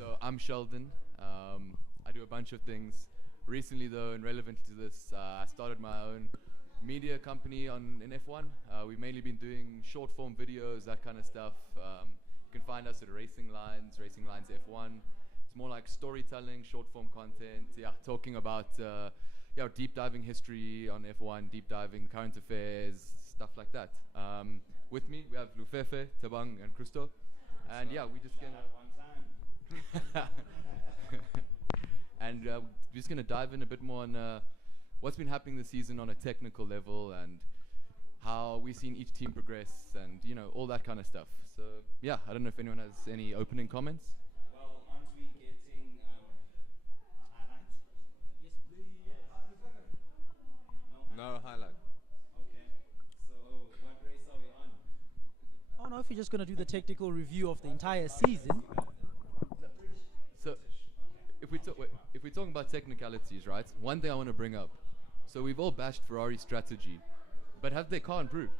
So I'm Sheldon. I do a bunch of things. Recently, though, and relevant to this, I started my own media company in F1. We've mainly been doing short form videos, that kind of stuff. You can find us at Racing Lines F1. It's more like storytelling, short form content. Yeah, talking about deep diving history on F1, deep diving current affairs, stuff like that. With me, we have Lufefe, Tabang, and Christo. And yeah, we just gonna and we're just gonna dive in a bit more on what's been happening this season on a technical level and how we've seen each team progress and all that kind of stuff. So yeah, I don't know if anyone has any opening comments. Well, aren't we getting highlights? Yes, please. No highlight. Okay. So what race are we on? I don't know if you're just going to do the technical review of the entire season. So if we're talking about technicalities, right? One thing I want to bring up. So we've all bashed Ferrari's strategy, but have their car improved?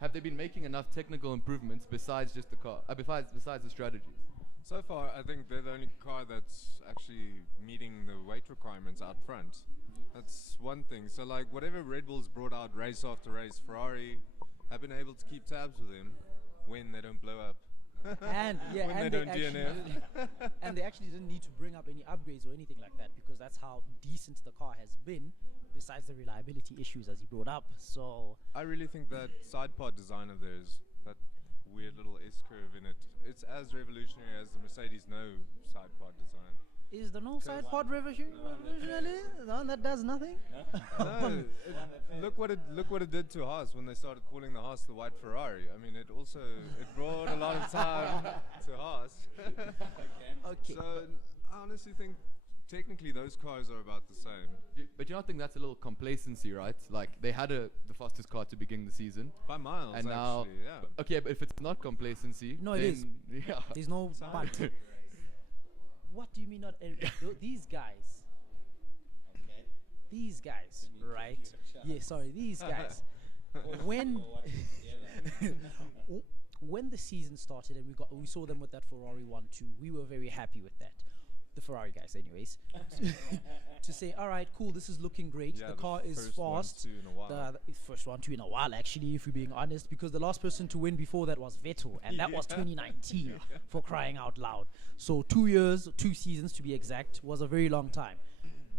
Have they been making enough technical improvements besides just the car? Besides the strategies? So far, I think they're the only car that's actually meeting the weight requirements out front. That's one thing. So like whatever Red Bull's brought out race after race, Ferrari have been able to keep tabs with them when they don't blow up. And yeah, when and they don't DNF. and they actually didn't need to bring up any upgrades or anything like that because that's how decent the car has been. Besides the reliability issues as he brought up, so I really think that side pod design of theirs, that weird little S curve in it, it's as revolutionary as the Mercedes No side pod design. is the no side pod revolutionary? No, that does nothing. No, look what it did to Haas when they started calling the Haas the white Ferrari. I mean, it brought a lot of time to Haas. Okay. So I honestly think technically those cars are about the same. But you don't think that's a little complacency, right? Like they had the fastest car to begin the season. By miles, And now, actually, yeah. Okay, but if it's not complacency, No, it then is. Yeah. There's no but. What do you mean not? These guys. Okay. These guys, right? Yeah, sorry, these guys. when when the season started and we saw them with that Ferrari 1-2, we were very happy with that. The Ferrari guys, anyways, to say, all right, cool, this is looking great. Yeah, the car is first fast. 1-2 in a while. The first 1-2 in a while, actually, if we're being honest, because the last person to win before that was Vettel, and that was 2019, for crying out loud. So 2 years, 2 seasons to be exact, was a very long time.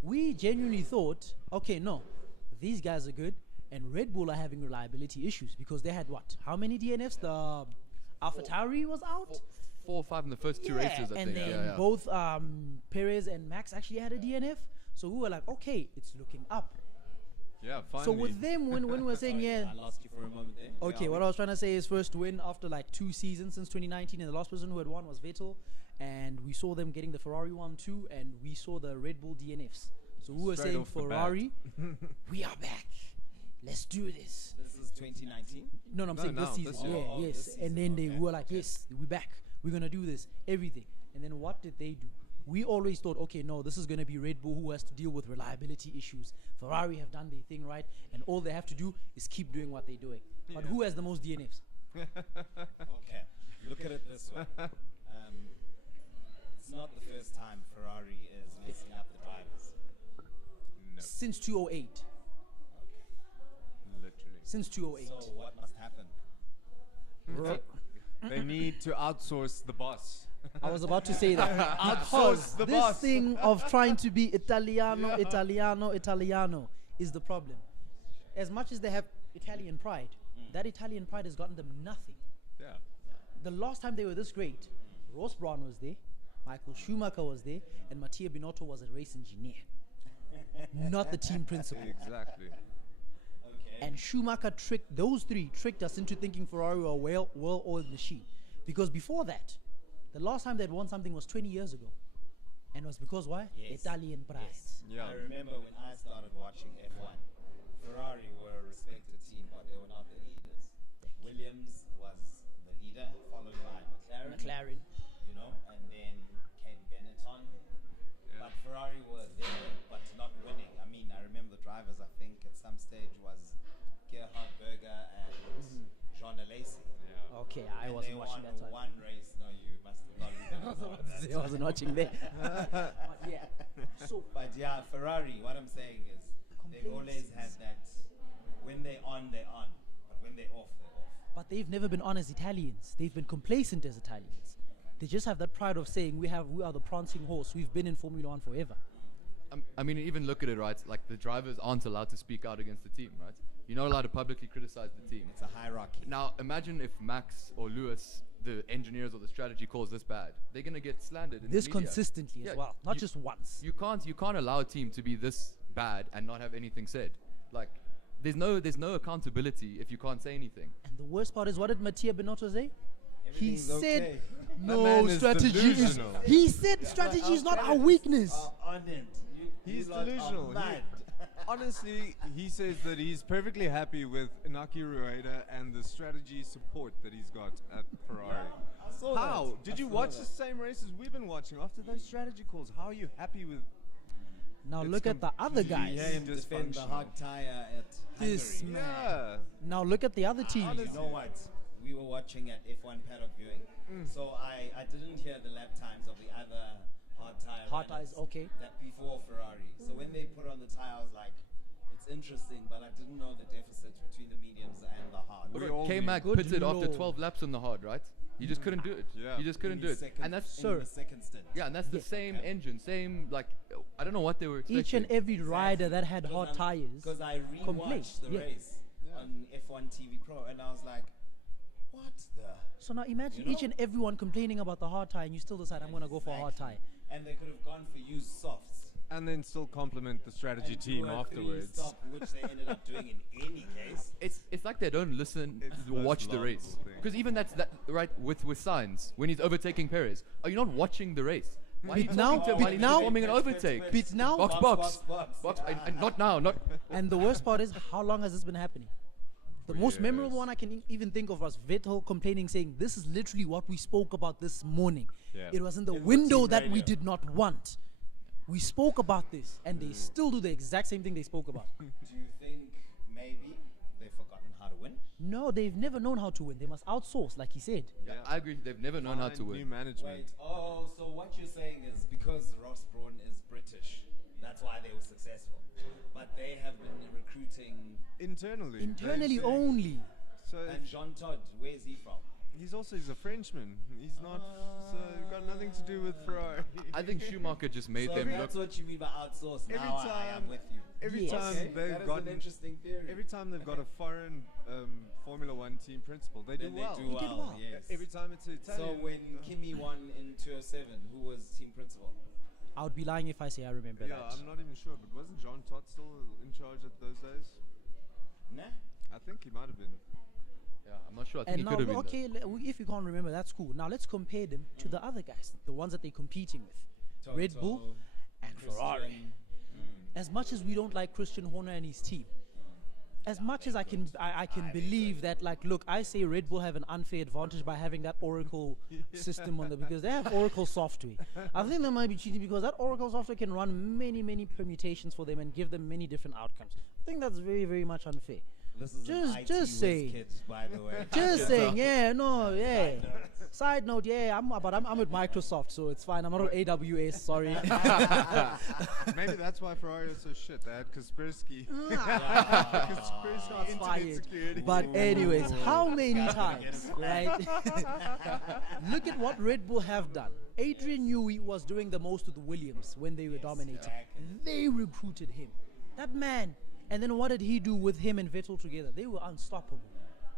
We genuinely thought, okay, no, these guys are good, and Red Bull are having reliability issues because they had what? How many DNFs? The AlphaTauri was out. 4 or 5 in the first 2 races, I and think. then both Perez and Max actually had a DNF. So we were like, okay, it's looking up. Yeah, finally. So with them, when we were saying, yeah, I lost you for a moment there. okay, what I was trying to say is first win after like 2 seasons since 2019, and the last person who had won was Vettel, and we saw them getting the Ferrari 1-2, and we saw the Red Bull DNFs. So we were Straight saying off the bat. Ferrari, we are back. Let's do this. This is 2019. No, I'm saying no, this season. this year. Oh, Yes. this season, And then they okay. were like, yes, we're back. We're going to do this, everything. And then what did they do? We always thought, okay, no, this is going to be Red Bull who has to deal with reliability issues. Ferrari have done their thing right, and all they have to do is keep doing what they're doing. But who has the most DNFs? Okay. Look at it this way. It's not the first time Ferrari is messing up the drivers. No, Since 2008. literally. Since 2008. So what must happen? They need to outsource the boss. I was about to say that. Outsource the this boss. thing of trying to be Italiano is the problem. As much as they have Italian pride, that Italian pride has gotten them nothing. Yeah. The last time they were this great, Ross Brawn was there, Michael Schumacher was there, and Mattia Binotto was a race engineer, not the team principal. Exactly. Okay. And Schumacher tricked us into thinking Ferrari were a well-oiled machine. Because before that, the last time they'd won something was 20 years ago. And it was because why? Yes. Italian pride. Yes. Yeah. I remember when I started watching F1, Ferrari were a respected team, but they were not the leaders. Williams was the leader, followed by McLaren. You know, and then came Benetton. Yeah. But Ferrari were there, but not winning. I mean, I remember the drivers, I think, at some stage was Gerhard Berger and Jean Alesi. Yeah. Okay, I And wasn't they watching won that time. one race. No, you must have not even. I wasn't watching there. But yeah. So But yeah, Ferrari, what I'm saying is they've always had that when they're on, they're on. But when they're off, they're off. but they've never been on as Italians. They've been complacent as Italians. They just have that pride of saying we are the prancing horse. We've been in Formula One forever. I mean, even look at it, right? Like the drivers aren't allowed to speak out against the team, right? You're not allowed to publicly criticize the team. It's a hierarchy. Now, imagine if Max or Lewis, the engineers or the strategy, calls this bad. They're gonna get slandered. In This the media. consistently Yeah, as well, not you- just once. You can't allow a team to be this bad and not have anything said. Like, there's no accountability if you can't say anything. And the worst part is, what did Mattia Binotto say? He Everything's said, okay. man "No, is strategy is." delusional. He said, "Strategy is not our weakness." On it. He's you lot are delusional. mad. Honestly, he says that he's perfectly happy with Inaki Rueda and the strategy support that he's got at Ferrari. I saw How? that. Did I you saw watch that. the same races we've been watching after those strategy calls? How are you happy with Now It's look at the other completely guys. Yeah, him defend the Dysfunctional. hard tire at This Hungary. Yeah. Now look at the other teams. You know what? We were watching at F1 paddock viewing, so I didn't hear the lap times of the other hard tire. Hard runners tires, okay. That before Ferrari. So when they put on the tire, I was like, it's interesting, but I didn't know the deficit between the mediums and the hard. We all K-Mac Good pitted after lord. 12 laps on the hard, right? You just couldn't do it. Yeah. You just couldn't do it. And that's Sir. the second stint. yeah, and that's the same engine, same like I don't know what they were expecting. Each and every rider that had hard tires. Because I complained, rewatched the yeah. race on F1 TV Pro, and I was like, what the? So now imagine You each know? and everyone complaining about the hard tire, and you still decide I'm gonna go for a hard tire. Exactly. And they could have gone for used softs. And then still compliment the strategy and team do a afterwards. three-stop, which they ended up doing in any case. It's like they don't listen It's to the most watch the race. laughable thing. Because even that's that right with Sainz when he's overtaking Perez. Are you not watching the race? Why are you Bit talking now, to him bit while he's now, performing an overtake? Bit now. Box, box, and not now, not. And the worst part is, how long has this been happening? The For most memorable years. one I can even think of was Vettel complaining, saying, "This is literally what we spoke about this morning. Yeah. It was in the In the window team that we radio." did not want. We spoke about this, and they still do the exact same thing they spoke about." Do you think maybe they've forgotten how to win? No, they've never known how to win. They must outsource, like he said. Yeah, I agree. They've never known how to Find New win. management. Wait, oh, so what you're saying is because Ross Brawn is British, that's why they were successful. But they have been recruiting. Internally. Internally They- only. So And Jean Todt, where's he from? he's a Frenchman. He's not. So it's got nothing to do with Ferrari. I think Schumacher just made So them look. that's what you mean by outsource. Every Now I am time- with you. Every Yes. time Okay, they've that is gotten an interesting theory. Every time they've got a foreign Formula One team principal, they do then they well. do He did well. well. Yes. Every time it's an So Italian. when Kimi won in 2007, who was team principal? I would be lying if I say I remember yeah, that. I'm not even sure, but wasn't John Todt still in charge at those days? Nah. I think he might have been. Yeah, I'm not sure. I think And he now, could have been. okay, if you can't remember, that's cool. Now let's compare them to the other guys, the ones that they're competing with, Red Bull Toto, and Christian. Ferrari. As much as we don't like Christian Horner and his team, as much as I can believe that, like, look, I say Red Bull have an unfair advantage by having that Oracle system on there because they have Oracle software. I think they might be cheating because that Oracle software can run many permutations for them and give them many different outcomes. I think that's very, very much unfair. This is Just- an IT just whiz saying. kid, by the way. Just saying, yeah, no, yeah. Side note, yeah, I'm with Microsoft, so it's fine. I'm not on AWS, sorry. Maybe that's why Ferrari is so shit. They had Kaspersky. Kaspersky Shots internet fired. security. But anyways, how many times, right? Look at what Red Bull have done. Adrian Newey was doing the most with Williams when they were dominating. exactly. They recruited him. That man. And then what did he do with him and Vettel together? They were unstoppable.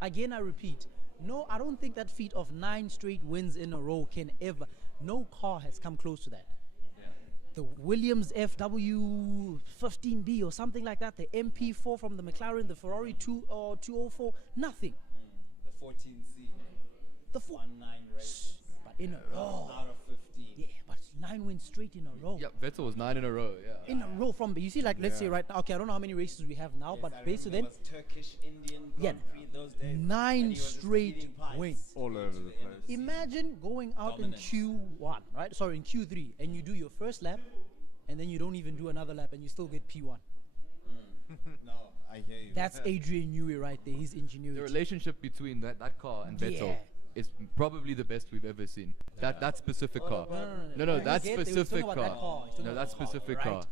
Again, I repeat, no, I don't think that feat of 9 straight wins in a row can ever. No car has come close to that. The Williams FW15B or something like that, the MP4 from the McLaren, the Ferrari 204, nothing. The 14C. The four, 1-9 races. but in a row. Out of 15. Yeah, but 9 wins straight in a row. Yeah, Vettel was 9 in a row. Yeah. In a row from, you see, like, let's say right now, okay, I don't know how many races we have now, Yes, but I based on remember then, there was Turkish, Indian, Yeah. Grand Prix those days. 9 and he was just straight leading pipes wins. All into over the end of place. season. imagine going out Dominance. in Q1, right? Sorry, in Q3, and you do your first lap, and then you don't even do another lap, and you still get P1. No, I hear you. That's Adrian Newey right there, his The ingenuity. relationship between that car and Vettel is probably the best we've ever seen. That specific car. No, that specific car. No, that specific car.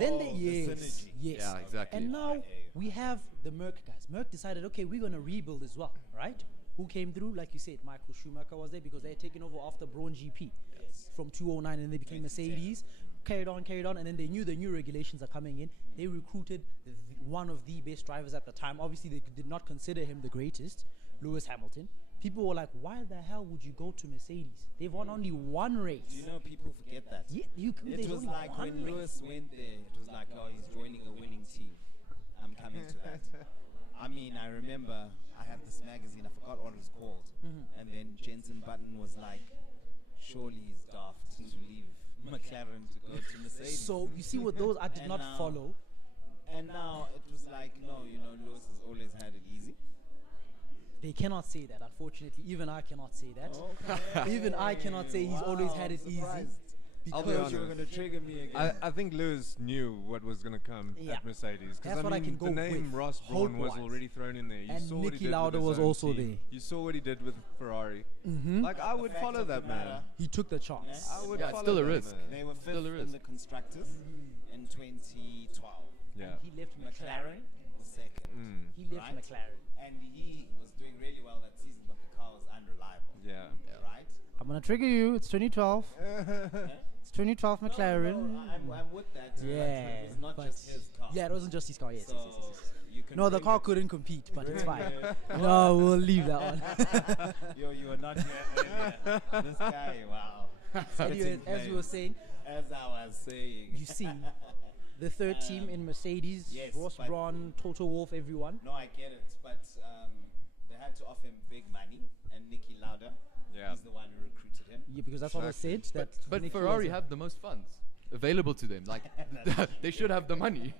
Then the yes. Yeah, exactly. And now we have the Merc guys. Merc decided, okay, we're gonna rebuild as well, right? Who came through? Like you said, Michael Schumacher was there because they had taken over after Braun GP from 2009, and they became Mercedes. Carried on, and then they knew the new regulations are coming in. They recruited one of the best drivers at the time. Obviously, they did not consider him the greatest, Lewis Hamilton. People were like, why the hell would you go to Mercedes? They've won only one race. You know, people forget that. Yeah, it was like when Lewis went there, it was like, oh, he's joining a winning team. I'm coming to that. I mean, I remember I had this magazine, I forgot what it was called. And then Jensen Button was like, surely he's daft to leave McLaren to go to Mercedes. So, you see what those I did not follow. And now it was like, no, you know, Lewis has always had it easy. They cannot say that, unfortunately. Even I cannot say that. Okay. Even I cannot say he's always had it easy. I'll be Because honest. you were going to trigger me again. I think Lewis knew what was going to come Yeah. at Mercedes. That's Because what I can go the name with, Ross Brawn was hope-wise. already thrown in there. You And saw what he Niki did with Lauda his was own also team. there. You saw what he did with Ferrari. Mm-hmm. Like, I would fact follow of that the man. matter, He took the chance. I would Yeah, it's follow still a that risk. man. They were Still fifth there in is. the constructors in 2012. Yeah. He left McLaren, the second. He left Right. McLaren. And he was doing really well that season, but the car was unreliable. Yeah. Right? I'm gonna trigger you. It's 2012. Yeah? It's 2012 McLaren. No, I'm with that. but Yeah, it was not but just his car. Yeah, it wasn't just his car. Yes, So yes, yes, yes, yes. you can No, the bring car it- couldn't compete, but it's bring fine. it- No, we'll leave that one. Yo, you were not here earlier. This guy, wow. Anyway, as we were saying, As I was saying. you see the third team in Mercedes, yes, Ross but- Brawn, Toto Wolff, everyone. No, I get it, but they had to offer him big money, and Niki Lauda, Yeah. he's the one who recruited him. Yeah, because that's what I said. That But Niki Ferrari was a- have the most funds available to them. Like, they should have the money.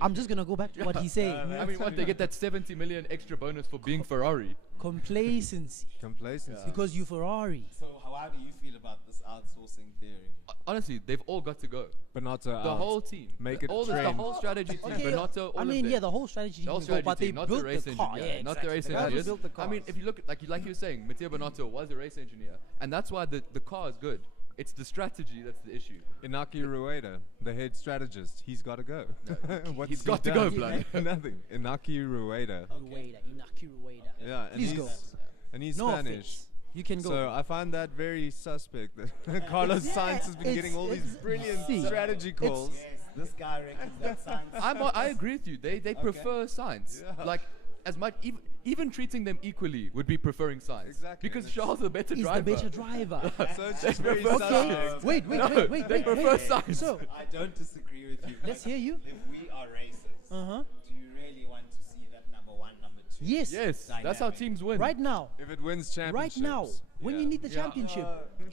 I'm just gonna go back to what he's saying. I mean, what, they get that 70 million extra bonus for being Ferrari. Complacency, Complacency. because you Ferrari. So how do you feel about this outsourcing theory? Honestly, they've all got to go. Bonotto The out. whole team. Make it all the trend. whole strategy team. Okay, Bonotto, all I of mean, them. yeah, the whole strategy The whole team will go, but strategy they team, not built the race the car. engineer. Yeah, Not exactly. the race The guys who engineers. built the I mean, cars. if you look at, like you were saying, Matteo Bonotto was a race engineer, and that's why the car is good. It's the strategy that's the issue. Inaki Rueda, the head strategist, he's got to go. What's He's he got to go, done? blood. Nothing. Inaki Rueda. Rueda, Inaki Rueda. Yeah, and Please he's, go. and he's No Spanish. offense. You can go. So I find that very suspect that Carlos Yeah, Sainz has been getting all these it's- brilliant see, strategy calls. Yes, this guy reckons that science. I agree with you. They prefer science. Yeah. Like, as much, even treating them equally would be preferring science. Exactly, Because and it's- Charles is a better He's driver. the better driver. So it's just very prefer suspect. Okay, wait, No, wait. they prefer science. So, I don't disagree with you. let's hear you. If we are racers, Uh-huh. do you really want to see that number one, number two? Yes. Yes, that's how Dynamic. teams win. Right now. If it wins Right championships. now. When you need the championship. You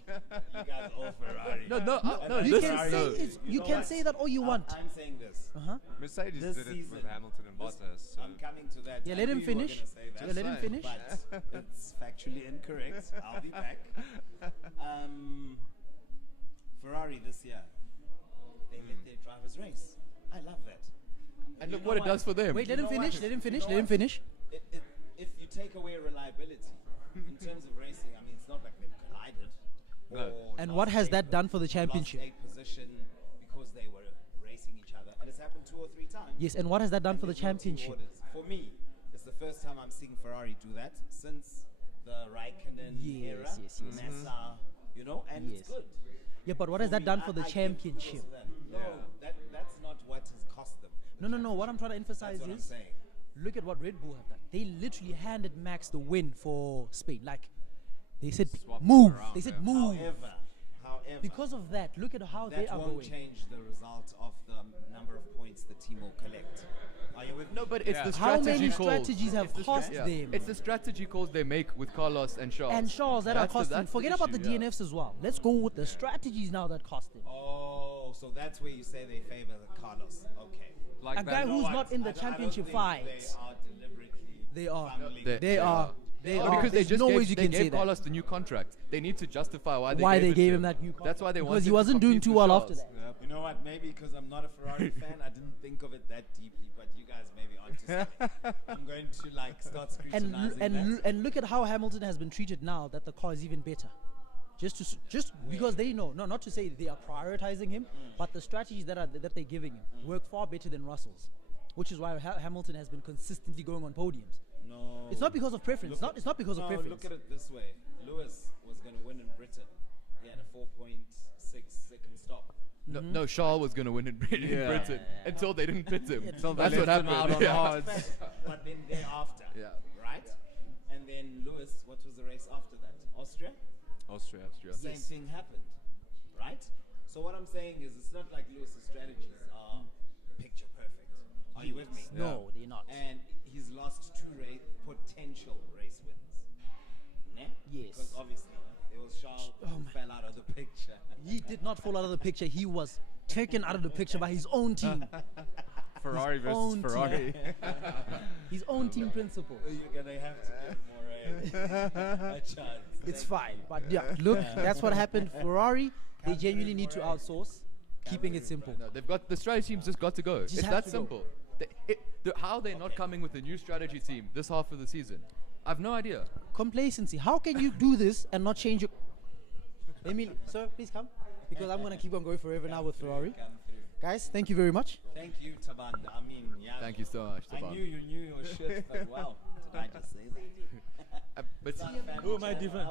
guys all Ferrari. No, no, You listen, can say no. it's, you know can what? say that all you want. I'm saying this. Uh-huh. Mercedes This did it with season, Hamilton and Bottas. So I'm coming to that. Yeah, I let knew him you were finish. gonna say that. Yeah, let him fine. finish. But it's factually incorrect. I'll be back. Ferrari this year, they let their drivers race. I love that. And look You know what it does for them. Wait, let You him know finish. what? Let him You finish. know Let him what? finish. If you take away reliability in terms of racing, I mean, it's not like they've collided. No. or And lost what has a- that done for the lost championship? a position because they were racing each other, and it's happened 2 or 3 times. Yes, and what has that done And for the there's no team championship? orders. For me, it's the first time I'm seeing Ferrari do that since the Raikkonen Yes, era, yes, yes, yes. Massa, you know, and Yes. it's good. Yeah, but what has that me, done for the I give championship? kudos to them. No, that's not what has cost them. No. What I'm trying to emphasize That's what I'm is, saying. look at what Red Bull have done. They literally handed Max the win for Spain. Like, they said, Swap move. around, They said, yeah. move. However, Because of that, look at how they that are won't going. change the result of the number of points the team will collect. Are you with me? No, but it's Yeah. the How strategy many calls. strategies have It's the cost yeah. them? It's the strategy calls they make with Carlos and Charles. And Charles, that are That's the- costing. that's the Forget about the issue, yeah. DNFs as well. Let's go with the strategies now that cost him. Oh, so that's where you say they favor the Carlos. Okay. Like A that. guy You know who's what? not in the I don't championship think fight. They are deliberately. They are. funneling They- They are. They are. Because they There's just no gave, ways you they can gave say that. Carlos the new contract. They need to justify why they Why gave they it gave to him that new contract. That's why they Because wanted he to wasn't doing compete too with well after Charles. that. You know what? Maybe because I'm not a Ferrari fan, I didn't think of it that deeply. But you guys maybe onto something. I'm going to like start scrutinizing that. And look at how Hamilton has been treated now that the car is even better. Just because they know, no, not to say they are prioritizing him, but the strategies that they're giving him work far better than Russell's, which is why Hamilton has been consistently going on podiums. No. It's not because of preference. It's not because of preference. Look at it this way. Lewis was going to win in Britain. He had a 4.6-second stop. No, Charles was going to win in Britain until they didn't pit him. Until they That's what left him happened. out on hards. But then thereafter, right? And then Lewis, what was the race after that? Austria? Austria. Same thing happened, right? So what I'm saying is it's not like Lewis's strategies are picture perfect. Are you with me? No, they're not. And he's lost 2 potential race wins. Ne? Yes. Because obviously there was Charles who fell out of the picture. He did not fall out of the picture. He was taken out of the picture by his own team. Ferrari versus own Ferrari. His own team principle. You're going to have to give more a chance. It's fine. But yeah, look, that's what happened. Ferrari, they genuinely need to outsource, keeping it simple. No, they've got the strategy team's just got to go. Just It's have that to go. simple. How they're not coming with a new strategy team this half of the season, I've no idea. Complacency. How can you do this and not change your... Emil, sir, please come. Because I'm going to keep on going forever now with Ferrari. Come through. Guys, thank you very much. Thank you, Tabanda. I mean, yeah. Thank you so much, I Taban. knew you knew your shit, but wow. Did I just say that? But Who am I defending?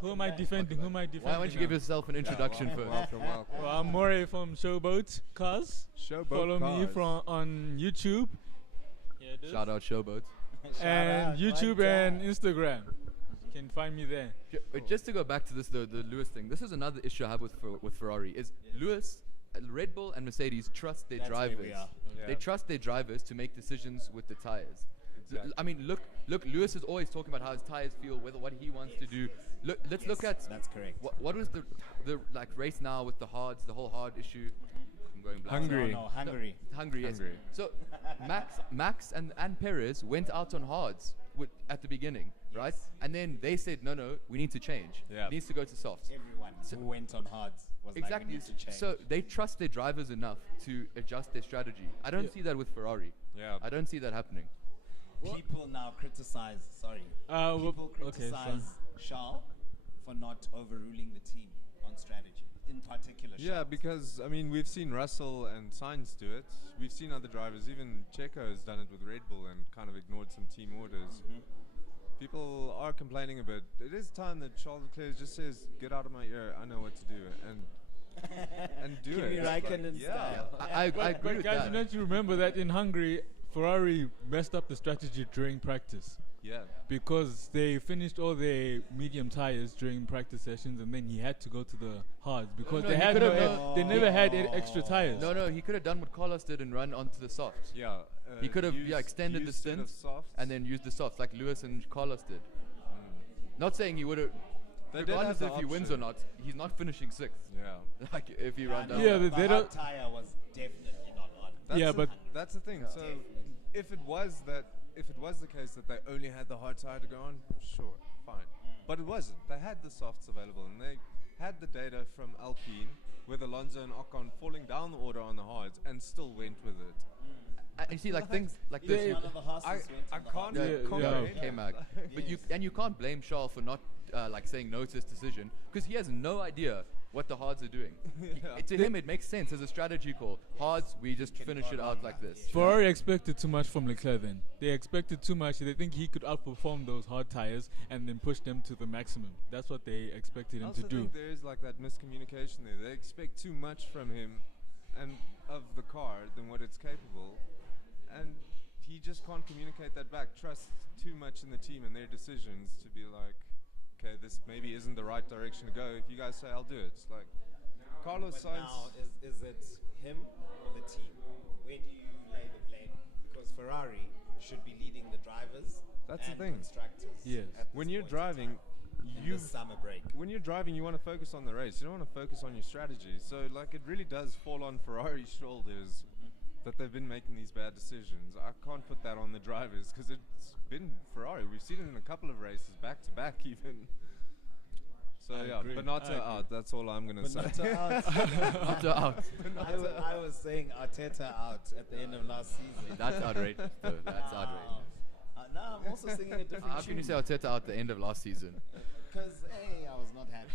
Who am I defending? Who am I defending? why don't you give yourself an introduction first? Welcome. Well, I'm Moray from Showboat Cars. Showboat Follow me Cars. on YouTube. Yeah, it is. Shout out Showboat. And YouTube and Instagram. You can find me there. But just to go back to this, the Lewis thing. This is another issue I have with Ferrari. Is Lewis, Red Bull, and Mercedes trust their That's where we drivers. are. Yeah. They trust their drivers to make decisions with the tires. Exactly. I mean, look. Lewis is always talking about how his tires feel, what he wants to do. Let's look at That's correct. what was the like race now with the hards, the whole hard issue. I'm going black. Hungary. No, Hungary. Hungary, yes. Hungary. So Max and Perez went out on hards at the beginning, right? And then they said, no, we need to change. Yeah. It needs to go to softs. Everyone who went on hards was like, Exactly. we need to change. So they trust their drivers enough to adjust their strategy. I don't see that with Ferrari. Yeah. I don't see that happening. people now criticize, people criticize Charles for not overruling the team on strategy, in particular Yeah, Charles. because I mean we've seen Russell and Sainz do it. We've seen other drivers. Even Checo has done it with Red Bull and kind of ignored some team orders. People are complaining a bit. It is time that Charles Leclerc just says, "Get out of my ear. I know what to do," and do Kimi it. Raikkonen style. I agree But with guys, that. don't you remember that in Hungary, Ferrari messed up the strategy during practice Yeah. because they finished all their medium tires during practice sessions, and then he had to go to the hards because No, they he had could've they never had extra tires. No, he could have done what Carlos did and run onto the softs. Yeah. He could have extended the used instead stint of softs. and then used the softs like Lewis and Carlos did. Not saying he would have. They did Regardless have if the he wins or option. not, he's not finishing sixth. Yeah. Like if he run down. Yeah, the they hard don't- tire was definitely not on. That's Yeah, the- but- that's the thing. So if it was the case that they only had the hard tire to go on, sure, fine. But it wasn't. They had the softs available, and they had the data from Alpine with Alonso and Ocon falling down the order on the hards, and still went with it. You see, like things like Because this. none of the horses I went on the hard can't Yeah, Yeah, complain. yeah. K-Mag. But you can't blame Charles for not like saying no to this decision because he has no idea what the hards are doing. To him, it makes sense as a strategy call. Hards, we just finish it out like this. Ferrari expected too much from Leclerc then. They expected too much. They think he could outperform those hard tires and then push them to the maximum. That's what they expected I him also to do. think there is like that miscommunication there. They expect too much from him and of the car than what it's capable, and he just can't communicate that back. Trust too much in the team and their decisions to be like, okay, this maybe isn't the right direction to go. If you guys say I'll do it, it's like Carlos But Sainz. now, is it him or the team? Where do you lay the blame? Because Ferrari should be leading the drivers That's the and thing. constructors. Yes. at When this you're point in driving, time, in the summer break. when you're driving, you want to focus on the race. You don't want to focus on your strategy. So, like, it really does fall on Ferrari's shoulders that they've been making these bad decisions. I can't put that on the drivers because it's been Ferrari. We've seen it in a couple of races, back to back, even. So yeah, agree. Bernardo I agree. out. That's all I'm gonna say. Arteta out. After out. I was saying Arteta out at the end of last season. That's outrageous, though. That's outrageous. Now I'm also singing a different How can you say Arteta out the end of last season? Because hey, I was not happy.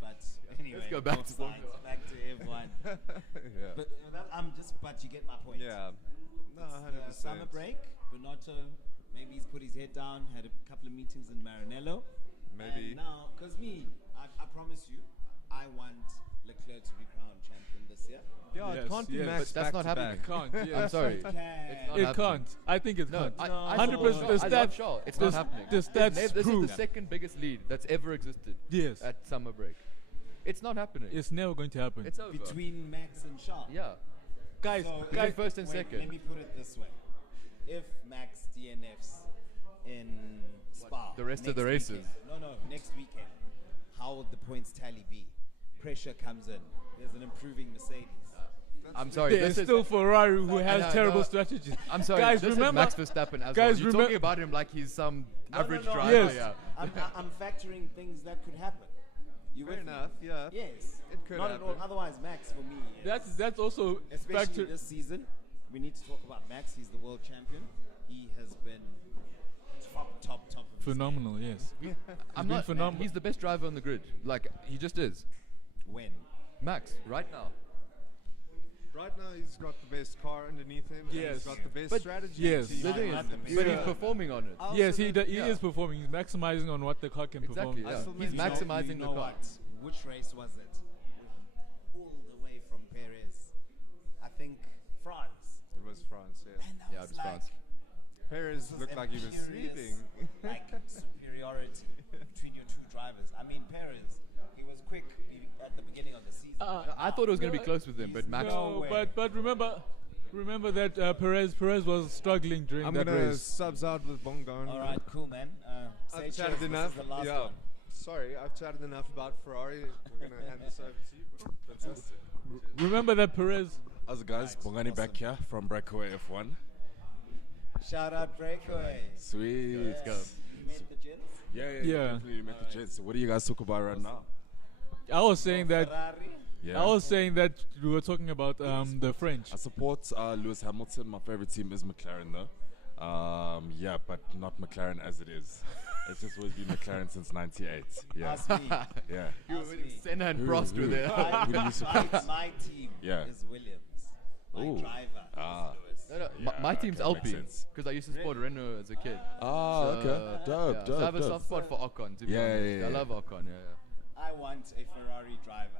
But anyway. Let's go back both to sides, back to everyone. Yeah. But you get my point. Yeah. No, It's the 100%. summer break. Bernardo, maybe he's put his head down, had a couple of meetings in Maranello. Maybe. And now, because I promise you, I want Leclerc to be crowned champion this year. Yeah, Yes, it can't be yes. Max But that's not back to happening. back. Can't. Yes. I'm sorry. Can. not It happening. can't. I think it No, can't. I, No, I 100%. support- The I love stats- Shaw. It's the not s- happening. the stats This is prove. the second biggest lead that's ever existed Yes. at summer break. It's not happening. It's never going to happen. It's over. Between Max and Shaw. Yeah. Guys, So Between if- first and wait, second. Let me put it this way: if Max DNFs in Spa, the rest of next the races? weekend- no, next weekend, how would the points tally be? Pressure comes in. There's an improving Mercedes. I'm sorry. there's This is, still Ferrari who I has know, terrible no. strategies. I'm sorry. Guys, this remember- is Max Verstappen as guys, well. You're remem- talking about him like he's some average No. driver. Yes. Yeah. I'm factoring things that could happen. You Fair with me? enough. Yeah. Yes. It could Not at all. happen. Otherwise, Max for me. Is That's also especially factor. this season. We need to talk about Max. He's the world champion. He has been top of his Phenomenal, yes. I'm been not. phenomenal. He's the best driver on the grid. Like he just is. game. When? Max, right now. Right now, he's got the best car underneath him. and Yes. He's got the best But- strategy. Yes. team The thing behind is, him. but Yeah. he's performing on it. Also Yes, he the- he is performing. He's maximizing on what the car can Exactly. perform. I Yeah. still He's mean- You know- maximizing you the know car. what? Which race was it? Pulled away from Perez. I think France. It was France, yeah. And that Yeah, was it was France. Perez this was looked like he was imperious, sleeping. like superiority between your two drivers. I mean, Perez, he was quick at the beginning of the season. I thought it was going to be close with him, but Max. No, way. but remember that Perez was struggling during I'm that gonna race. subs out with Bongon. All right, cool, man. I've Seychelles, chatted this enough. is the last Yeah. one. Sorry, I've chatted enough about Ferrari. We're gonna hand this over to you. But fantastic. Remember that Perez. How's it, guys? Bongani back here from Breakaway F1. Shout out Breakaway. Sweet. Let's go. You met the gents? Yeah. Definitely met the Jets. What do you guys talk about right now? I was saying that Ferrari? I was saying that we were talking about the French. I support Lewis Hamilton. My favorite team is McLaren, though. Yeah, but not McLaren as it is. It's just always been McLaren since '98. Yeah, Ask me. yeah. Ask me. Senna and Who- Prost were who? there. Who do you support? My team Yeah. is Williams. My Ooh. driver Ah. is Lewis. No, no, Yeah, my team's okay, makes Alpine sense. because I used to support Renault as a kid. Ah, okay. So, Dope, yeah, dope, so I have a dope. soft spot for Ocon. To be Yeah, honest. yeah, I yeah. love Ocon. Yeah. I want a Ferrari driver.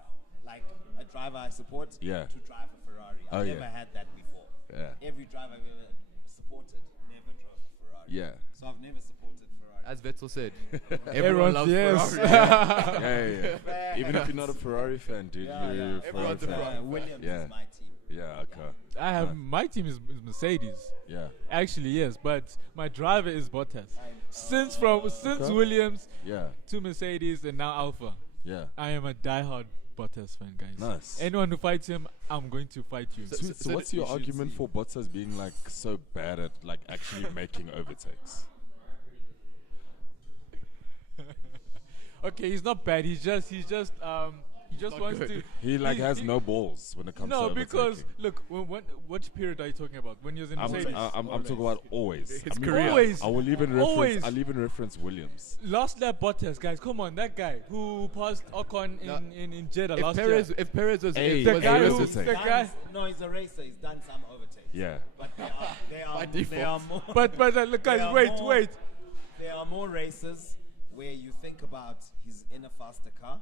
Like a driver I support Yeah. to drive a Ferrari. Oh, I've yeah. never had that before. Yeah. Every driver I've ever supported never drove a Ferrari. Yeah. So I've never supported Ferrari. As Vettel said, Everyone- everyone loves yes. Ferrari. Yeah. Even if you're not a Ferrari fan, dude, Yeah, you're yeah. a Ferrari Everyone's a fan. Ferrari fan. Williams Yeah. is my team. Yeah, okay. I have my team is Mercedes. Yeah. Actually, yes, but my driver is Bottas. Since Okay. Williams Yeah. to Mercedes and now Alpha, Yeah. I am a diehard Bottas fan, guys. Nice. Anyone who fights him, I'm going to fight you. Sweet. So, so what's you your should argument see- for Bottas being like so bad at like actually making overtakes? Okay, he's not bad. He just not wants good. to. He like has no balls when it comes No, to because overtaking. look, which period are you talking about? When he was in I'm Mercedes? talking about always. His I mean, career. Always. I will even Always. reference. I'll even reference Williams. Last lap Bottas, guys. Come on, that guy who passed Ocon No. in Jeddah If last Perez, year. if Perez was, Hey, if The was guy a who- racist- the guy- No, he's a racer. He's done some overtakes. Yeah. But By they are default. more. But look, There guys, are wait. more- There are more races where you think about he's in a faster car,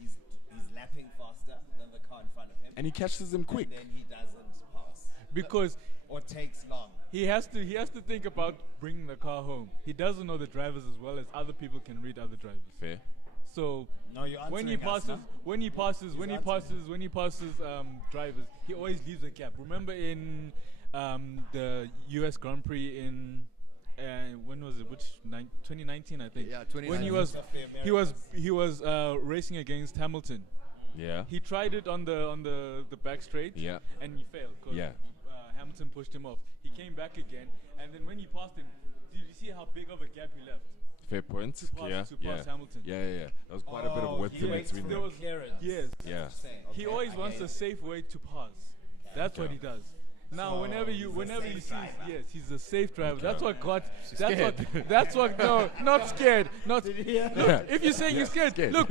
he's lapping faster than the car in front of him, And he catches them quick. and then he doesn't pass Because or takes long. he has to think about bringing the car home. He doesn't know the drivers as well as other people can read other drivers. Fair. So No, you're when he answering us, passes, no? when he passes, when he answering. passes drivers, he always leaves a gap. Remember in the U.S. Grand Prix in when was it? 2019, I think. Yeah, When he 2019. was Of the he was racing against Hamilton. Yeah. He tried it on the back straight. Yeah. And he failed. 'Cause, Yeah. Hamilton pushed him off. He came back again, and then when he passed him, did you see how big of a gap he left? Fair point. to pass Hamilton. Yeah. There was quite a bit of width in between them. clearance. Yes. Yeah. He always wants a safe way to pass. That's what he does. Now, So whenever you he's a see, safe driver. yes, he's a safe driver. That's what got. scared. That's what. No, not scared. Not. Yeah. If you're saying he's scared, look.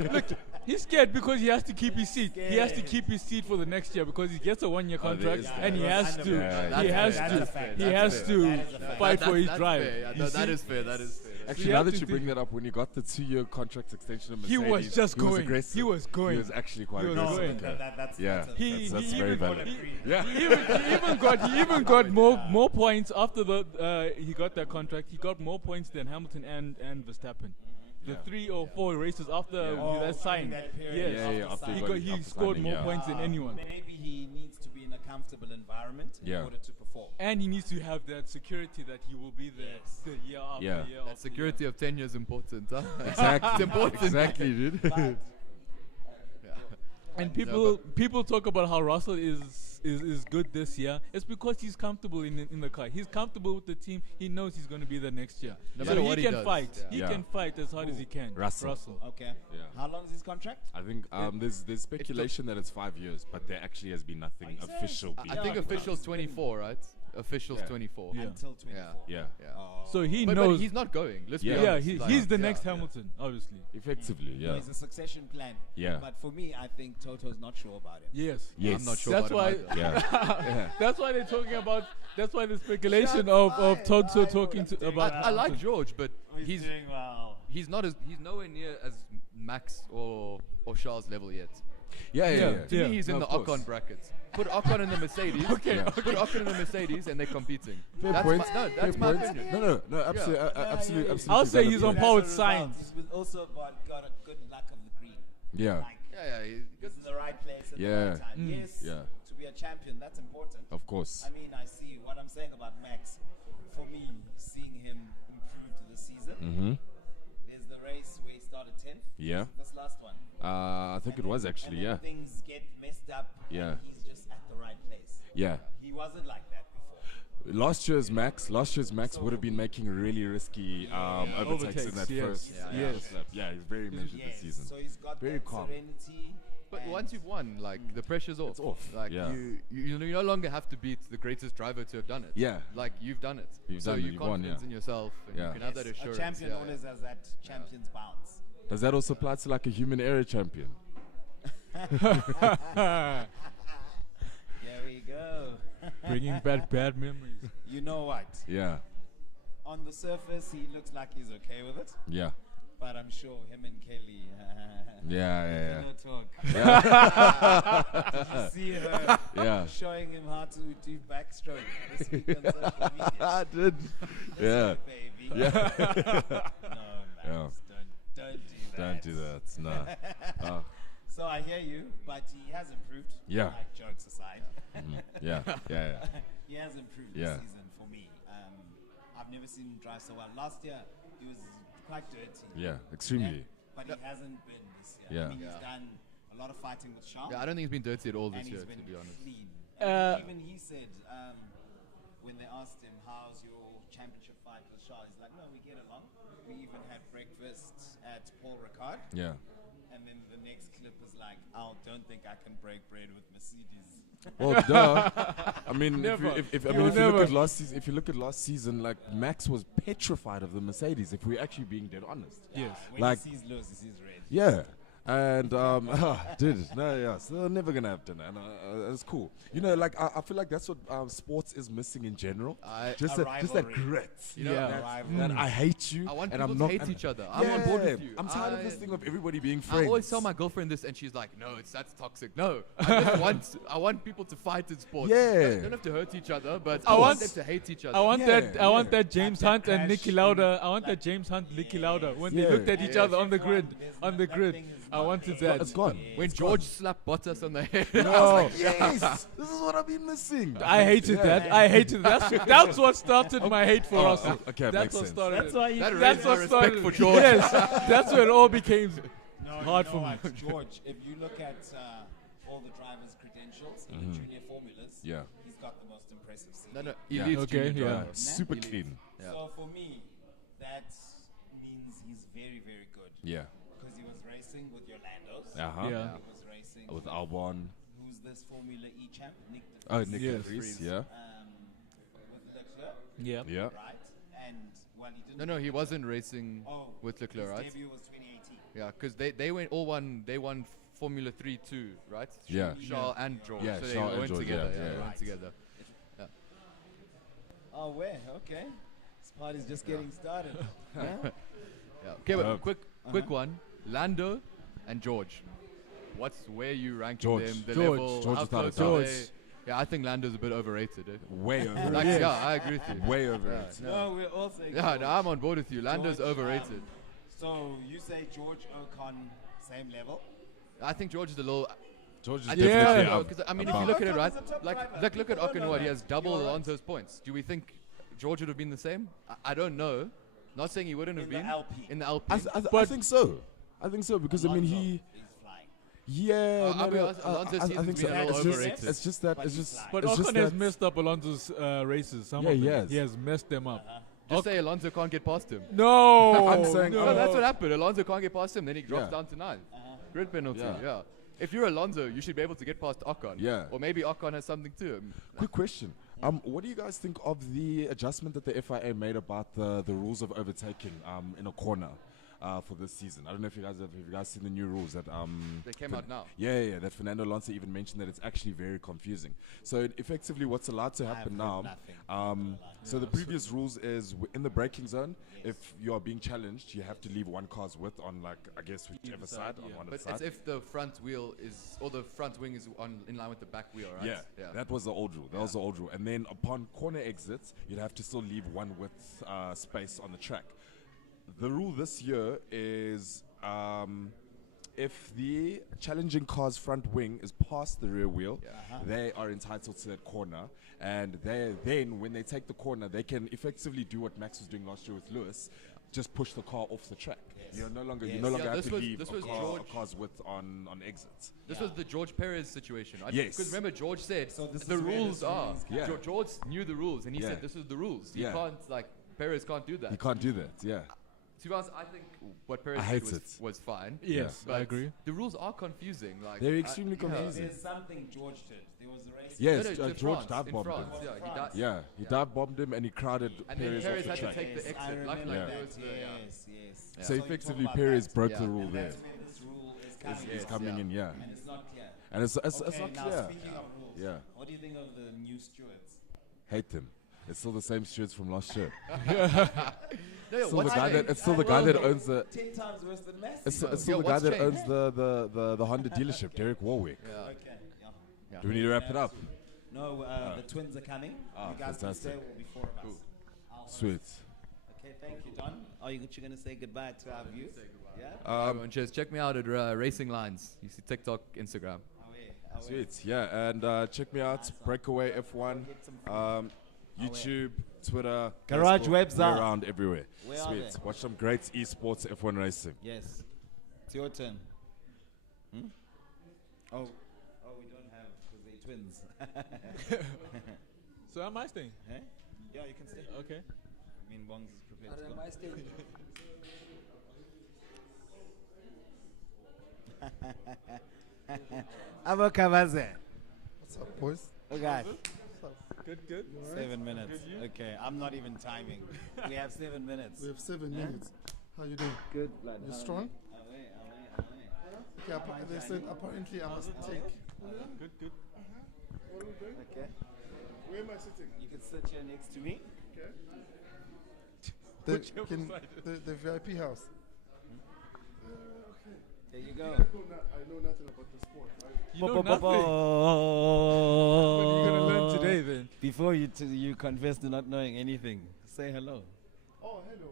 He's scared because he has to keep his seat. He has to keep his seat for the next year because he gets a 1-year contract is that. and he has to. Yeah, He has That's a to. fact. He That's has fair. to That is a fact. fight for his That's drive. fair. Yeah, You that see? is fair. That is fair. Actually, you now have that to you think- bring that up, when you got the 2-year contract extension of He Mercedes, was just he was going. aggressive. He was going. He was actually quite He was aggressive. going. Okay. That's Yeah. That's very even- valid. Yeah. He even got more points after he got that contract. He got more points than Hamilton and Verstappen. The 3 or 4 races after Yeah. that sign. that period Yes. Yeah, after he got it, He after scored signing, more yeah. points than anyone. Maybe he needs to be in a comfortable environment in Yeah. order to perform. And he needs to have that security that he will be there Yes. the year after Yeah. year That after security of tenure is important, huh? Exactly. It's important. Exactly, dude. But year. And people talk about how Russell is good this year. It's because he's comfortable in the car. He's comfortable with the team. He knows he's going to be there next year. No so matter he what he can does. fight. Yeah. He Yeah. can fight as hard as he can. Russell. okay. Yeah. How long is his contract? I think there's speculation that it's 5 years, but there actually has been nothing official. I being think done. officials 24, right? Officials Yeah. 24. Yeah. Until 24. Yeah, So he But knows. he's not going. Let's be Yeah. yeah, honest. he's the yeah, next yeah. Hamilton, obviously. effectively, yeah. There's a succession plan. Yeah. But for me, I think Toto's not sure about it. Yes. Yes. I'm not sure That's about why. him either. Yeah. That's why they're talking about. That's why the speculation of Toto talking about. I like George, but he's doing well. he's nowhere near as Max or Charles level yet. Yeah. To me, he's in No, the of course. Ocon bracket. Put Ocon in the Mercedes. Put Ocon in the Mercedes, and they're competing. Fair That's point. that's Fair my point. opinion. No, absolutely, absolutely. I'll say he's on valid par point. with Sainz. He's also got a good luck of the green. Yeah. Like, Yeah, he's in the right place at the Yeah. right time. Yes, Yeah. to be a champion, that's important. Of course. I mean, I see what I'm saying about Max. For me, seeing him improve to the season, Mm-hmm. there's the race where he started 10th. Yeah. This last one. I think it was actually, and then yeah. Things get messed up. Yeah. And he's just at the right place. Yeah. He wasn't like that before. Last year's Max would have been making really risky overtakes in that Overtakes, yes. first Yeah. first lap. Yeah, he's very measured Yes. this season. So he's got Very that calm. serenity. But and once you've won, like the pressure's off. It's off, Like yeah. you no longer have to beat the greatest driver to have done it. Yeah. Like you've done it. You've so done it, you're you've won, confident yeah. in yourself, and Yeah. you can have that yes, assurance. a champion yeah, always has that champion's bounce. Does that also apply to like a human error champion? There we go. Bringing back bad memories. You know what? Yeah. On the surface, he looks like he's okay with it, Yeah. but I'm sure him and Kelly. Yeah. Pillow Yeah. talk. Did you see her Yeah. showing him how to do backstroke this week on social media? I did. Yeah. Baby. Yeah. No, Max, don't do that. Don't do that. No. So I hear you, but he has improved. Yeah. Like jokes aside. Yeah. He has improved Yeah. this season for me. I've never seen him drive so well. Last year, he was quite dirty. Yeah. Extremely. But he hasn't been this year. Yeah. I mean, he's Yeah. done a lot of fighting with Sean. I don't think he's been dirty at all this and year, he's been to be honest. clean. Even he said when they asked him, how's your championship fight with Shaw, he's like, no, we get along. We even had breakfast at Paul Ricard. Yeah. And then the next clip is like, I don't think I can break bread with Mercedes. Well, duh. I mean, Never. if You you will look never. at last season, like Max was petrified of the Mercedes. If we're actually being dead honest. Yes. When Like- he sees Lewis, he sees red. Yeah. And so they're never gonna have dinner, and it's cool. You know, like I feel like that's what sports is missing in general. Just A that rivalry. grit. You know, Yeah. that I hate you, I want and people I'm to not. hate and- each other. I'm on board with you. I'm tired of this thing of everybody being I friends. always tell my girlfriend this, and she's like, "No, that's toxic. No, I want people to fight in sports. Yeah. You don't have to hurt each other, but I I want want- them to hate each other. I want Yeah, that. I want yeah. that James That Hunt and crash Nicky in- Lauda. I want like- that James Hunt, Nicky Yes. Lauda when Yeah. they looked at each other on the F1, grid. there's On the that grid. thing is I not wanted there. that. It's gone. when George slapped Bottas on the head. No. Yes. This is what I've been missing. I hated that. I hated that. That's what started my hate for Oh, Russell. okay, That's makes what sense. started That's it. why you That That's raised what my started respect for it. George. Yes, that's when it all became No, hard you for know me. what, George, if you look at all the drivers' credentials in the junior formulas, Yeah. he's got the most impressive season. He Yeah. leads Okay, junior yeah. drivers. Super He leads. clean. Yeah. So for me, that means he's very, very good. Yeah. Because he was racing with your Landos. Uh-huh. Yeah. He was racing With Albon. who's this Formula E champ? Nick de Oh, Vries. Nick Yes. de Vries, yeah. With Leclerc, Yeah. Yeah. right? And well, he didn't. No, he wasn't racing Oh, with Leclerc, his right? debut was 2018. Yeah, because they won Formula 3 too, right? Yeah. Charles and George. Yeah, so they Charles and went George, together. yeah, Yeah, they yeah. went together. Oh, where? Okay. This party's just getting started. Yeah? Yeah. Okay, but quick one. Lando and George. Where you ranking George. them? The George. level? George how without a close doubt. are George. they? Yeah, I think Lando's a bit overrated. Way over Like, it. yeah, I agree with you. Way over it. No, we're all saying Yeah, George. no, I'm on board with you. Lando's George, overrated. So you say George Ocon, same level? I think George is a little. George is Yeah. definitely No, up. Because I mean, No, if you look at it, Ocon right? is a top Like, driver. look at No, Ocon. no, What he no. has double You're right. Alonso's points. Do we think George would have been the same? I don't know. Not saying he wouldn't have In the been LP. in the LP. I think so. I think so because I mean He's flying. yeah. I'll be honest, Alonso's I season's think been so. a little It's just, overrated. it's just that. But It's he's just. flying. But it's Ocon just has that- messed up Alonso's races. Some Yeah, of he them. has. He has messed them up. Just say Alonso can't get past him. No, I'm saying- no. No, that's what happened. Alonso can't get past him, then he drops Yeah. down to 9th. Grid penalty, Yeah. yeah. If you're Alonso, you should be able to get past Ocon. Yeah. Or maybe Ocon has something to him. Quick question. What do you guys think of the adjustment that the FIA made about the rules of overtaking in a corner for this season? I don't know if you guys seen the new rules that They came out now. Yeah, that Fernando Alonso even mentioned that it's actually very confusing. So effectively, what's allowed to happen heard now? nothing. So the previous rules is in the braking zone, if you are being challenged, you have to leave one car's width on, like, I guess whichever side, on one of But the it's sides. if the front wheel is, or the front wing is in line with the back wheel, right? Yeah, that was the old rule. That was the old rule. And then upon corner exits, you'd have to still leave one width space on the track. The rule this year is if the challenging car's front wing is past the rear wheel, they are entitled to that corner. And then when they take the corner, they can effectively do what Max was doing last year with Lewis, just push the car off the track. You're no longer Yes. you no longer Yeah, have this to was- leave this a, was car, George- a car's width on exits. This was the George Perez situation, right? Yes. Because remember, George said So this the is where rules this are. rules Yeah. George knew the rules, and he Yeah. said this is the rules. You Yeah. can't, like, Perez can't do that. You can't do that. Yeah. To be honest, I think what Perez I did hate was, it. was fine. Yes, But I agree. The rules are confusing. Like They're extremely confusing. There's something George did. There was a race. Yes, No, no, in George France, dive in bombed him. France, yeah, he died. Yeah, he dive bombed him and he crowded And then Perez Perez off had the to track. take the Yes, I exit. remember Luckily, that. there was the, Yes. Yeah. So you talk effectively, about Perez that. broke Yeah. the rule And there. that's where this rule is coming It's from. coming in, yeah. And it's not clear. And it's Okay, not now clear. speaking of rules, Yeah. what do you think of the new stewards? Hate them. It's still the same stewards from last year. No, Still the what's guy the- that it's still the guy that owns the 10 times worse than Messi. it's Yeah, still the guy what's that changed? owns the Honda dealership, Derek Warwick. Yeah. Okay, yeah. Do we need to wrap it up? No, the twins are coming. Ah, you guys fantastic. can stay, will be 4 of us. I'll host. Sweet. Okay, thank you, Don. Are you going to say goodbye to our viewers? Yeah? Everyone, cheers. Check me out at Racing Lines. You see TikTok, Instagram. Sweet. Yeah, and check me out, Breakaway F1, YouTube, Twitter, Garage Facebook, webs we're are- around everywhere. Where are Sweet. they? Watch some great esports F1 racing. Yes. It's your turn. Oh, we don't have because they're twins. So am I staying? Eh? Yeah, you can stay. Okay. I mean, Bongs is prepared to go. Abokavaze. What's up, boys? Oh, God. Good. 7 minutes. Okay, I'm not even timing. We have 7 minutes. We have 7 minutes. How you doing? Good, blood. You strong? Okay, they said apparently I must take. Good. Okay. Where am I sitting? You can sit here next to me. The VIP house. There you go. I know nothing about the sport, right? You know nothing. What are you gonna learn today then? Before you confess to not knowing anything, say hello. Oh, hello.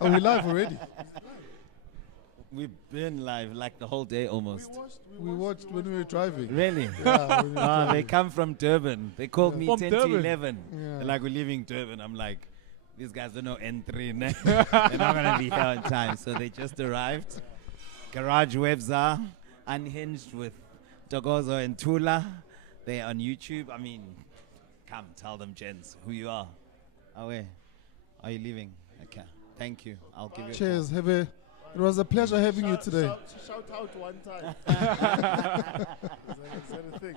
Are we live already? We've been live like the whole day almost. We watched when we were driving. Really? Yeah, when we were They driving. come from Durban. They called me From 10 Durban? to 11. Yeah. They're like, we're leaving Durban. I'm like, these guys don't know N3. They're not going to be here on time. So they just arrived. Garage Webs are unhinged with Togozo and Tula. They're on YouTube. I mean, come tell them, gents, who you are. Where are you leaving? Okay. Thank you. I'll give you. Cheers. It was a pleasure having you today. Shout out one time. Is that a thing?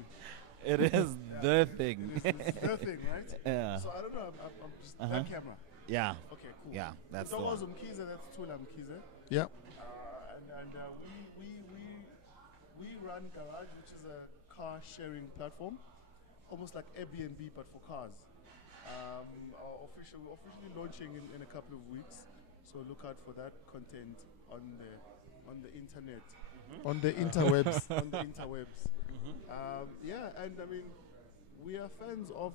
It is the thing. It's the thing, right? Yeah. So I don't know. I'm just that camera. Yeah. Okay, cool. Yeah, that's the so one. Mkize, that's Tula Mkize. Yeah. And we run Garage, which is a car sharing platform, almost like Airbnb but for cars. We're officially launching in a couple of weeks, so look out for that content on the internet. On the interwebs. On the interwebs. Yeah, and I mean, we are fans of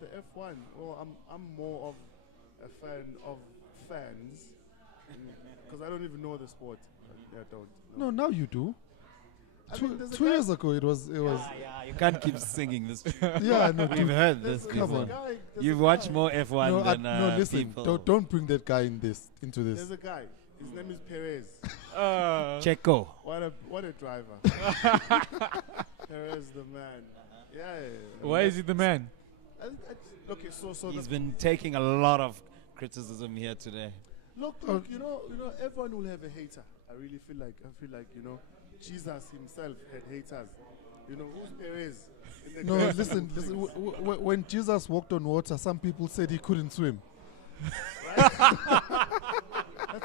the F1. Well, I'm more of a fan of fans because I don't even know the sport. Yeah, don't. No, now you do. I mean, there's a 2 guy- years ago, it was. Yeah, you can't keep singing this. Yeah, no, We've heard this There's before. a guy- there's You've a watched guy- more F1 no, than no, listen. people. Don't bring that guy into this. There's a guy. His name is perez. Checo. What a driver. Perez, the man. Yeah. Why is he the man? Okay, so He's been taking a lot of criticism here today. look, you know, everyone will have a hater. I feel like, Jesus himself had haters. You know, who's Perez? In the No, grass? listen. When Jesus walked on water, some people said he couldn't swim. That's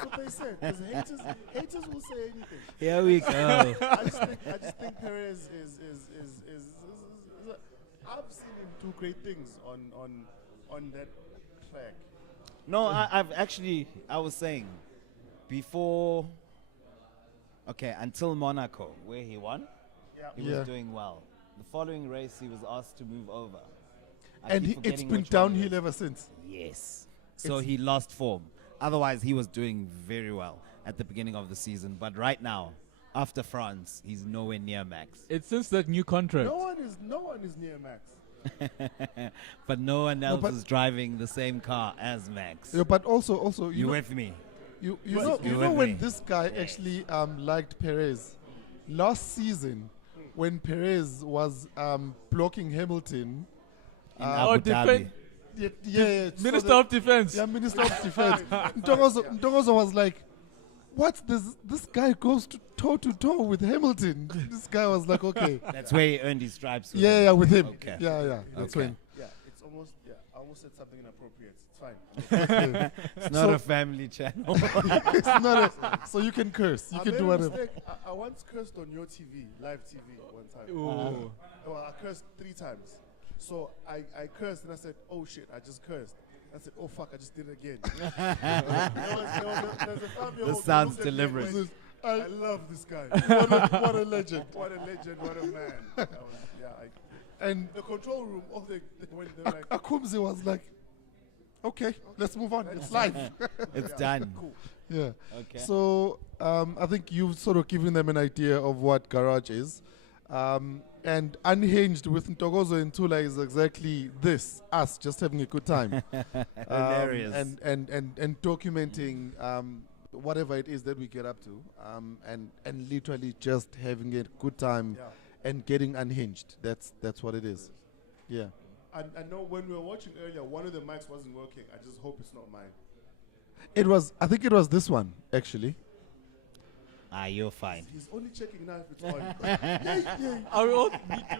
what they said. Because haters will say anything. Here we go. I just think Perez is I've seen him do great things on that track. No, I was saying, before, until Monaco, where he won, he Yeah. was doing well. The following race, he was asked to move over. And it's been downhill ever since. Yes. So he lost form. Otherwise, he was doing very well at the beginning of the season. But right now, after France, he's nowhere near Max. It's since that new contract. No one is near Max. But no one else but- is driving the same car as Max. Yeah, but also, You with me? You But- know You with when me? this guy actually liked Perez last season when Perez was blocking Hamilton. In Oh, Abu Dhabi. Yeah. so Minister the- of Defense. Yeah, Minister of Defense. Ntogozo was like, what? This guy goes toe to toe with Hamilton. This guy was like, okay. That's where he earned his stripes. with Yeah, with him. Okay. Yeah. That's Okay. when. Yeah, it's almost. Yeah, I almost said something inappropriate. It's fine. It's not a family channel. It's not so you can curse. You I can made do a whatever. mistake. I once cursed on your TV, live TV, one time. Ooh. Well, I cursed 3 times. So I cursed and I said, "Oh shit, I just cursed." I said, "Oh fuck, I just did it again." There's a 5-year-old This sounds who looked at me and deliberate. went, I love this guy. What a legend. What a legend, what a man. And The control room, when they're like, Akumzi was like, okay, let's move on. It's live. It's done. cool. Yeah. Okay. So I think you've sort of given them an idea of what Garage is. And Unhinged with Ntogozo and Tula is exactly this, us just having a good time. Hilarious. And documenting whatever it is that we get up to, and literally just having a good time and getting unhinged. That's what it is. Yeah. I know when we were watching earlier, one of the mics wasn't working. I just hope it's not mine. I think it was this one, actually. You're fine. He's only checking now if it's on. Are we all need to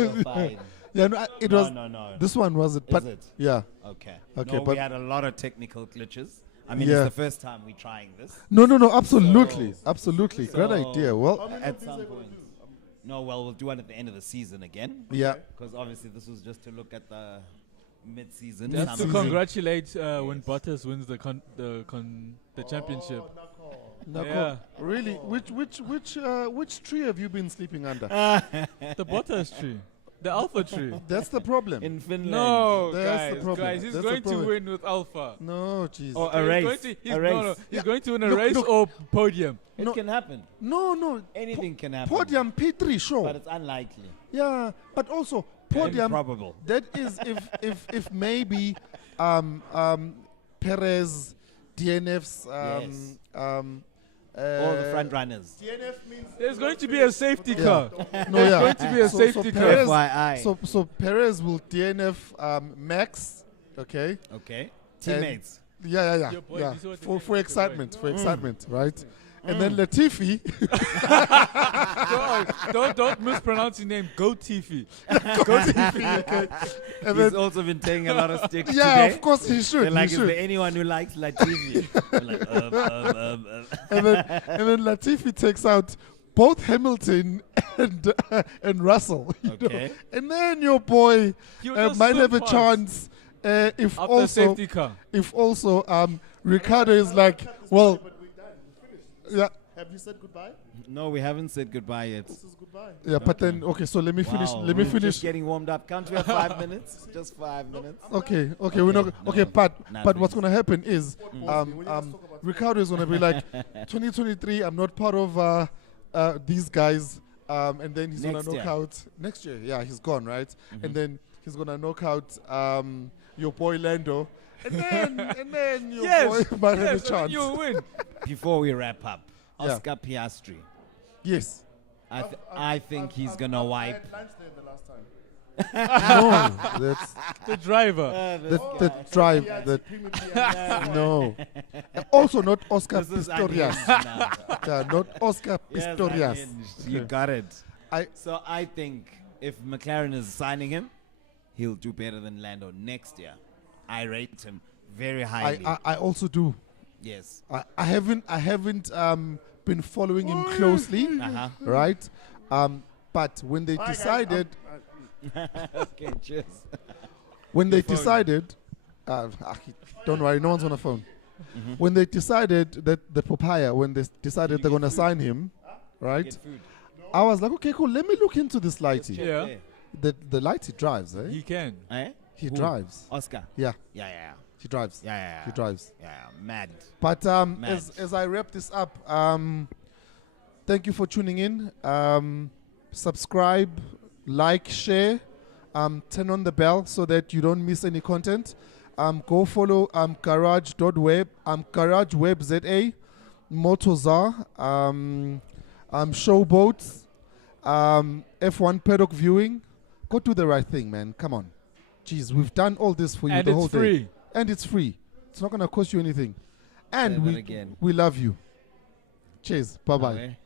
You're fine. Yeah, no, it was. No. This one was it? But Is it? yeah. Okay. Okay, No, but- we had a lot of technical glitches. I mean, Yeah. it's the first time we're trying this. No, absolutely, absolutely. Great So- idea. Well, How many At of these some are gonna point. do? No, well, we'll do one at the end of the season again. yeah. Because obviously this was just to look at the mid-season. That's to summary. congratulate when Bottas wins the championship. Oh, knuckle. Now, Yeah. really, which tree have you been sleeping under? The Bottas tree. The Alpha tree. That's the problem. In Finland. No, That's the problem. guys, he's That's the going to problem. win with Alpha. No, jeez. Or a He's race. going to- he's- a race. No, he's Yeah. going to win a Look, race look. or podium. It No. can happen. No. Anything can happen. Podium P3, sure. But it's unlikely. Yeah, but also podium. Improbable. That is if maybe Perez, DNF's Yes. all All the front runners. DNF means There's going to be a safety car. No, yeah. going to be a safety car. Perez, FYI. so Perez will DNF Max, okay? Okay. Teammates. Yeah. Your boy, Yeah. this is what For they make excitement, the right? And then Latifi, Don't mispronounce your name. Go Tiffy. okay. And He's then, also been taking a lot of sticks yeah, today. of course he should. They're like, he is should. there anyone who likes Latifi? I'm like, and then Latifi takes out both Hamilton and Russell. You know? Okay. And then your boy You just might so have a fast. chance if After also safety car. Ricardo is like, well, But we're done. We finished. yeah, Have you said goodbye? No, we haven't said goodbye yet. This is goodbye. yeah. But then okay, so let me finish. Wow, Let me we're finish. Just getting warmed up. Can't we have 5 minutes? Just 5 minutes. Okay, we're not no, okay. But nah, what's please. gonna happen is When you guys talk about Ricardo is gonna be like 2023. I'm not part of these guys. And then he's Next gonna year. knock out next year. Yeah, he's gone, right? And then he's gonna knock out your boy Lando. And then your Yes, boy might have a yes, chance. you win. Before we wrap up, Yeah. Oscar Piastri. Yes. I think he's gonna I wipe. had lunch there the last time. No, that's The driver. the drive. That no. Also not Oscar This is Pistorius. unhinged now. Yeah, not Oscar Yes, Pistorius. unhinged. You got it. I- So I think if McLaren is signing him, he'll do better than Lando next year. I rate him very highly. I also do. Yes. I haven't been following him closely, Uh-huh. right? But when they decided, Okay, cheers. when they decided, don't worry, no one's on the phone. When they decided that the papaya, when they decided they're gonna sign him, right? Get food. I was like, okay, cool. Let me look into this lighty. Yeah. There. The lighty drives, eh? He can. Eh? He Who? drives. Oscar. Yeah, Yeah. he drives. Yeah. He drives. Yeah. Mad. But Mad. as I wrap this up, thank you for tuning in. Subscribe, like, share, turn on the bell so that you don't miss any content. Go follow garage.web, GarageWebZA, Motozar, Showboats, F1 Paddock Viewing. Go do the right thing, man. Come on. Jeez, we've done all this for you And the it's whole free. day. And it's free. It's not going to cost you anything. And Say that we again. we love you. Cheers. Bye-bye. Okay.